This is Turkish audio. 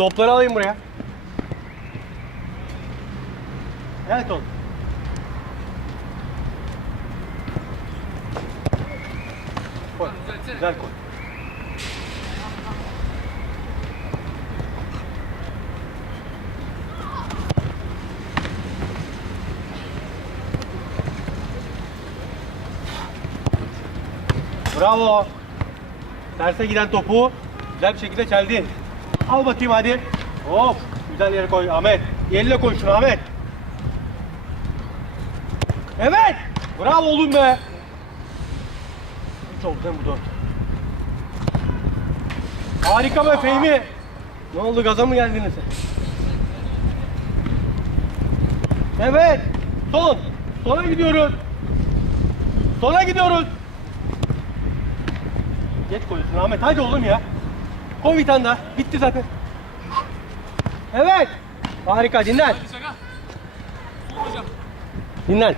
Topları alayım buraya. Evet oğlum. Koy. Güzel koy. Bravo. Terse giden topu güzel bir şekilde çeldin. Al bakayım hadi. Hop. Güzel yere koy Ahmet. Yerine koy şunu Ahmet. Evet. Bravo oğlum be. 3 oldu değil mi bu 4? Harika be Fehmi. Ne oldu gaza mı geldiniz? Evet. Son. Sona gidiyoruz. Sona gidiyoruz. Geç koyuyorsun Ahmet. Hadi oğlum ya. Koy bir tane daha. Bitti zaten. Evet. Harika dinlen. Dinlen.